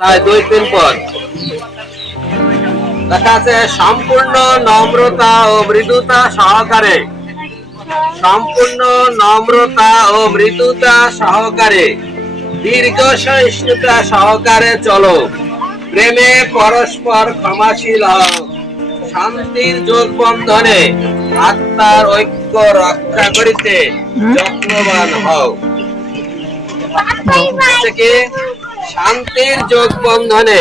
তাই 2-3 পদ লেখা আছে সম্পূর্ণ নম্রতা ও মৃদুতা সহকারে, সম্পূর্ণ নম্রতা ও মৃদুতা সহকারে, দীর্ঘ সহিষ্ণুতা সহকারে চলো, প্রেমে পরস্পর ক্ষমাশীল হও, শান্তির যোগ বন্ধনে আত্মার ঐক্য রক্ষা করিতে যত্নবান হও। থেকে শান্তির যোগ বন্ধনে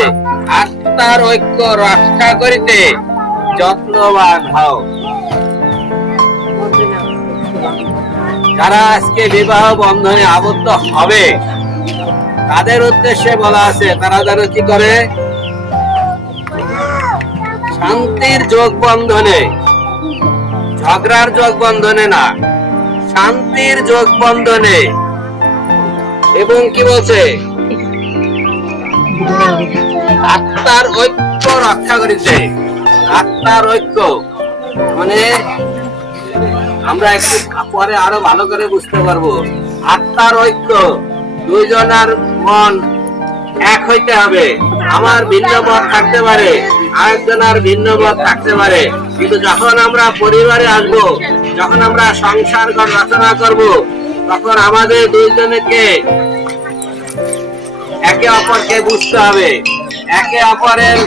আত্মার ঐক্য রক্ষা করিতে যত্নবান হও। যারা আজকে বিবাহ বন্ধনে আবদ্ধ হবে তাদের উদ্দেশ্যে বলা আছে তারা যেন কি করে, শান্তির যোগ বন্ধনে, ঝগড়ার যোগ বন্ধনে না, শান্তির যোগ বন্ধনে, এবং কি বলছে আত্মার ঐক্য রক্ষা করিতে। আত্মার ঐক্য মানে আমরা একটু পরে আরো ভালো করে বুঝতে পারবো। আত্মার ঐক্য, দুইজনের মন এক হইতে হবে। আমার ভিন্ন মত থাকতে পারে, আরেকজনের ভিন্ন মত থাকতে পারে, কিন্তু যখন আমরা পরিবারে আসবো, যখন আমরা সংসার রচনা করব, তখন আমাদের দুইজনকে একে অপরকে বুঝতে হবে। একে অপরের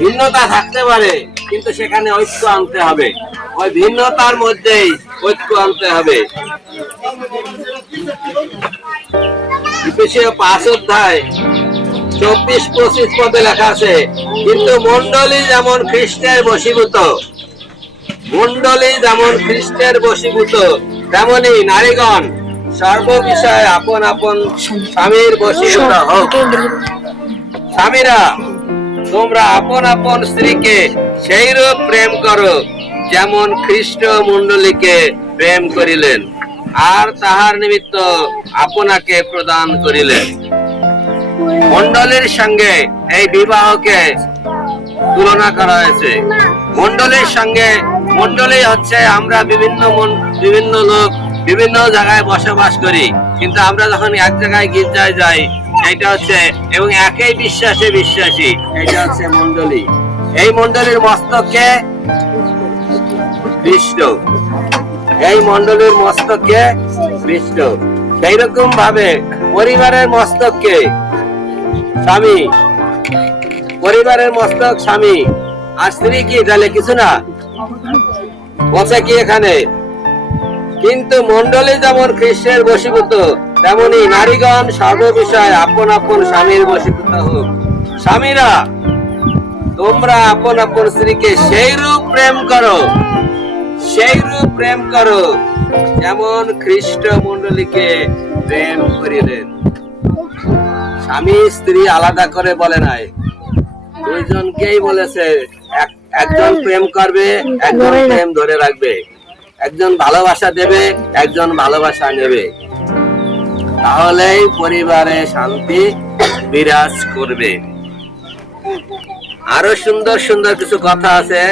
ভিন্নতা থাকতে পারে, কিন্তু সেখানে ঐক্য আনতে হবে। ওই ভিন্নতার মধ্যেই ঐক্য আনতে হবে। 5 অধ্যায় 24-25 পদে লেখা আছে, কিন্তু মণ্ডলী যেমন খ্রিস্টের বশীভূত, মণ্ডলী যেমন খ্রিস্টের বশীভূত, তেমনি নারীগণ সর্ব বিষয়ে আপন আপন স্বামীর বশীভূত হোক। স্বামীরা তোমরা আপন আপন স্ত্রীকে সেই রূপ প্রেম করো যেমন খ্রিস্ট মণ্ডলীকে প্রেম করিলেন, আর তাহার নিমিত্ত আপনাকে প্রদান করিলেন। মণ্ডলীর সঙ্গে এই বিবাহকে তুলনা করা হয়েছে। মণ্ডলীর সঙ্গে, মণ্ডলী হচ্ছে আমরা বিভিন্ন লোক বিভিন্ন জায়গায় বসবাস করি, কিন্তু আমরা যখন এক জায়গায় গির্জায় যাই এটা হচ্ছে, এবং একই বিশ্বাসে বিশ্বাসী, এটা হচ্ছে মণ্ডলী। এই মণ্ডলীর মস্তকে খ্রিস্ট, এই মণ্ডলীর মস্তকে খ্রিস্ট। সেই রকম ভাবে পরিবারের মস্তককে স্বামী, পরিবারের মস্তক স্বামী, আর স্ত্রী কি তাহলে কিছু না, বলছে কি এখানে, কিন্তু মণ্ডলী যেমন খ্রিস্টের বশীভূত, তেমনি নারীগণ সর্ববিষয়ে আপন আপন স্বামীর বশীভূত হোক। স্বামীরা তোমরা আপন আপন স্ত্রীকে সেই রূপ প্রেম করো, সেই রূপ প্রেম করো যেমন খ্রিস্ট মণ্ডলীকে প্রেম করিলেন। স্বামী স্ত্রী আলাদা করে বলে নাই, দুইজনকেই বলেছে একজন প্রেম করবে, একজন প্রেম ধরে রাখবে, একজন ভালোবাসা দেবে, একজন ভালোবাসা নেবে, তাহলেই পরিবারে শান্তি বিরাজ করবে। আরো সুন্দর সুন্দর কিছু কথা আছে।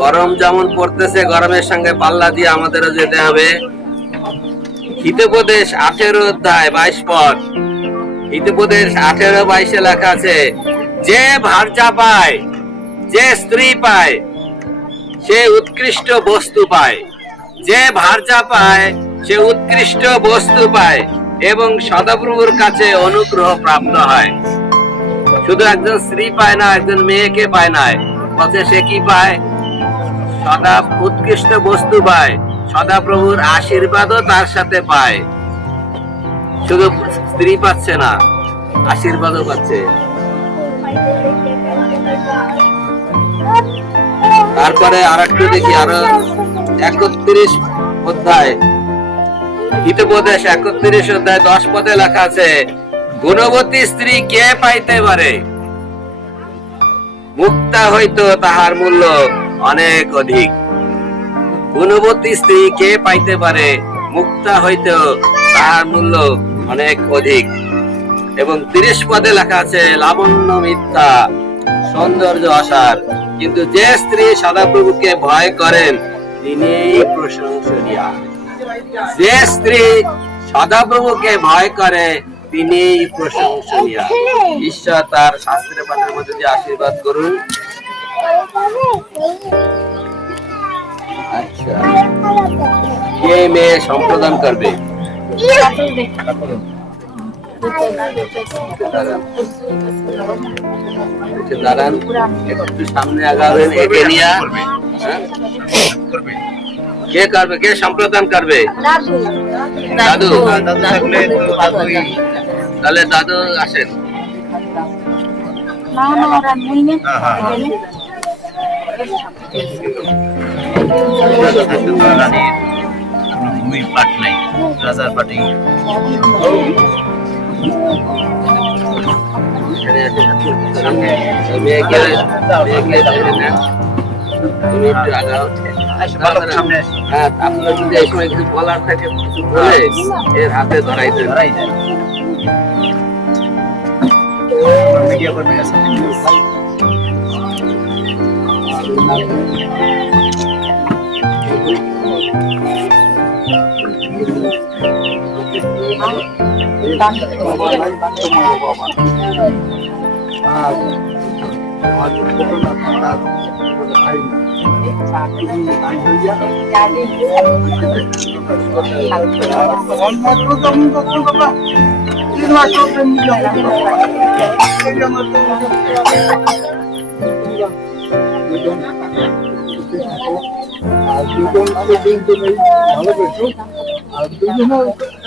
গরম যেমন পড়তেছে, গরমের সঙ্গে পাল্লা দিয়ে আমাদেরও যেতে হবে। হিতোপদেশ 18 অধ্যায় 22 পদ, হিতোপদেশ 18-22 লেখা আছে, যে ভার্যা পায়, যে স্ত্রী পায়, সে উৎকৃষ্ট বস্তু পায়। যে ভার্যা পায় সে উৎকৃষ্ট বস্তু পায় এবং সদাপ্রভুর কাছে অনুগ্রহ প্রাপ্ত হয়। শুধু একজন স্ত্রী পায় না, একজন মেয়েকে পায় না, বলছে সে কি পায়, সদা উৎকৃষ্ট বস্তু পায়, সদাপ্রভুর আশীর্বাদও তার সাথে পায়। শুধু স্ত্রী পাচ্ছে না, আশীর্বাদও পাচ্ছে। তারপরে আর একটু দেখি, আরো 31 অধ্যায়, হিতোপদেশ 31 অধ্যায় 10 পদে লেখা আছে, গুণবতী স্ত্রী কে পাইতে পারে, মুক্তা হইতো তাহার মূল্য অনেক অধিক। গুণবতী স্ত্রী কে পাইতে পারে, মুক্তা হইতো তাহার মূল্য অনেক অধিক। এবং 30 পদে লেখা আছে, লাবণ্য মিথ্যা, সৌন্দর্য আসার, কিন্তু যে স্ত্রী সদাপ্রভুকে ভয় করেন তিনি প্রশংসনীয়া। যে স্ত্রী সদাপ্রভুকে ভয় করে তিনি প্রশংসনীয়। ঈশ্বর তার শাস্ত্রের পাঠের মধ্যে দিয়ে আশীর্বাদ করুন। আচ্ছা, কে মেয়ে সম্প্রদান করবে? দাঁড়ান, একটু সামনে আগাবেন। একে নিয়ে কে করবে? কে সম্প্রদান করবে? দাদু। তাহলে দাদু আসেন। রাজার পাটি আপনার যদি এই সময় কিছু বলার থাকে এর হাতে ধরাই দেন।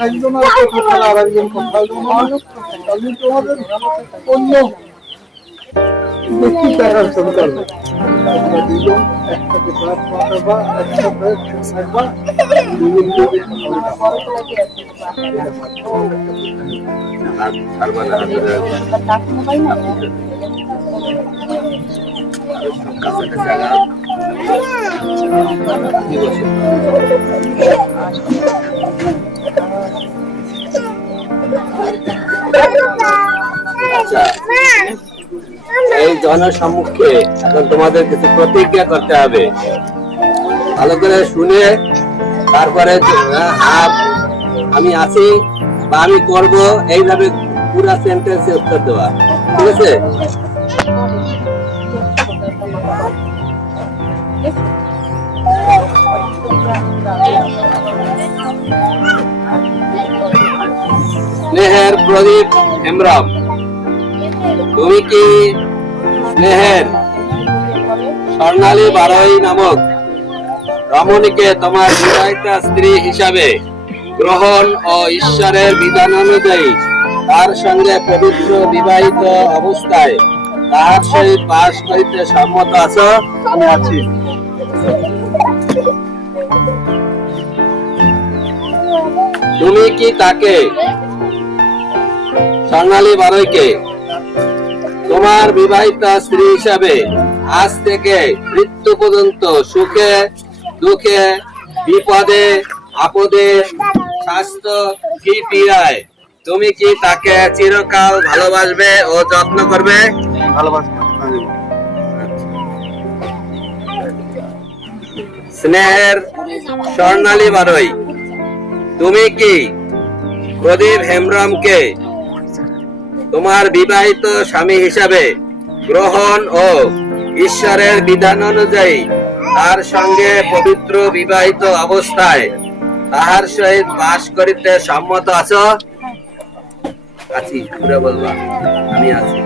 একজন আর একজন কথা তোমাদের অন্য ব্যক্তি দেখার শুরু করবে। দুজন একসাথে ক্লাস পাঠাবা, একসাথে থাকবা, দুজন এই জনসম্মুখে এখন তোমাদের কিছু প্রতিজ্ঞা করতে হবে। ভালো করে শুনে তারপরে আমি আছি বা আমি করব এইভাবে পুরা সেন্টেন্সে উত্তর দেওয়া। ঠিক আছে? স্নেহের প্রদীপ হেমব্রম, তুমি কি স্নেহের স্বর্ণালী বারোই নামক রমণীকে তোমার বিবাহিতা স্ত্রী হিসাবে গ্রহণ ও ঈশ্বরের বিধান অনুযায়ী তার সঙ্গে পবিত্র বিবাহিত অবস্থায় তাহার সহিত বাস করিতে সম্মত আছো? আমি আছি। তুমি কি তাকে, স্বর্ণালী বারোইকে, তোমার বিবাহিতা স্ত্রী হিসাবে আজ থেকে মৃত্যু পর্যন্ত সুখে দুঃখে বিপদে আপদে স্বাস্থ্য কি পীড়ায় তুমি কি তাকে চিরকাল ভালোবাসবে ও যত্ন করবে? স্নেহের স্বর্ণালী বারোই, তুমি কি প্রদীপ হেমব্রমকে তোমার বিবাহিত স্বামী হিসাবে গ্রহণ ও ঈশ্বরের বিধান অনুযায়ী তার সঙ্গে পবিত্র বিবাহিত অবস্থায় তাহার সহিত বাস করিতে সম্মত আছো? আছি, পুরো বলবা। আমি আছি।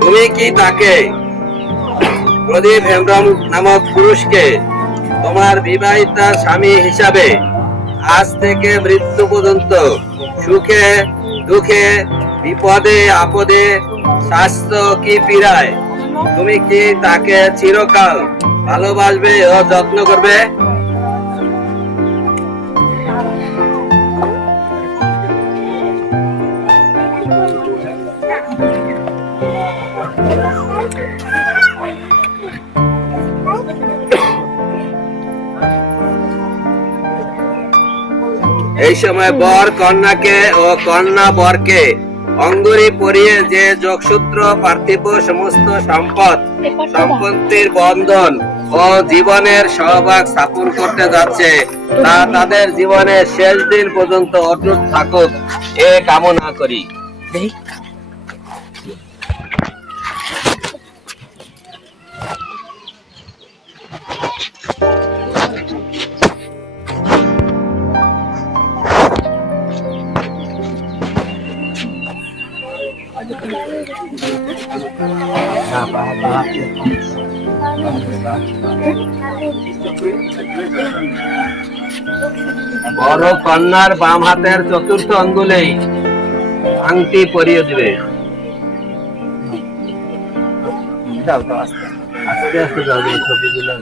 তুমি কি তাকে, প্রদীপ হেমব্রম নামক পুরুষকে তোমার বিবাহিতা স্বামী হিসাবে আজ থেকে মৃত্যু পর্যন্ত সুখে দুঃখে বিপদে আপদে স্বাস্থ্য কি পীড়ায় তুমি কি তাকে চিরকাল ভালোবাসবে ও যত্ন করবে? এই সময় বর কন্যাকে ও কন্যা বরকে অঙ্গুরি পরিয়ে যে যোগসূত্র পার্থিব সমস্ত সম্পদ সম্পত্তির বন্ধন ও জীবনের সহভাগ স্থাপন করতে যাচ্ছে তা তাদের জীবনের শেষ দিন পর্যন্ত অটুট থাকুক এ কামনা করি। বড় কন্যার বাম হাতের চতুর্থ আঙ্গুলে আংটি পরিয়ে দিবে। আস্তে আস্তে যাবে ছবিগুলো।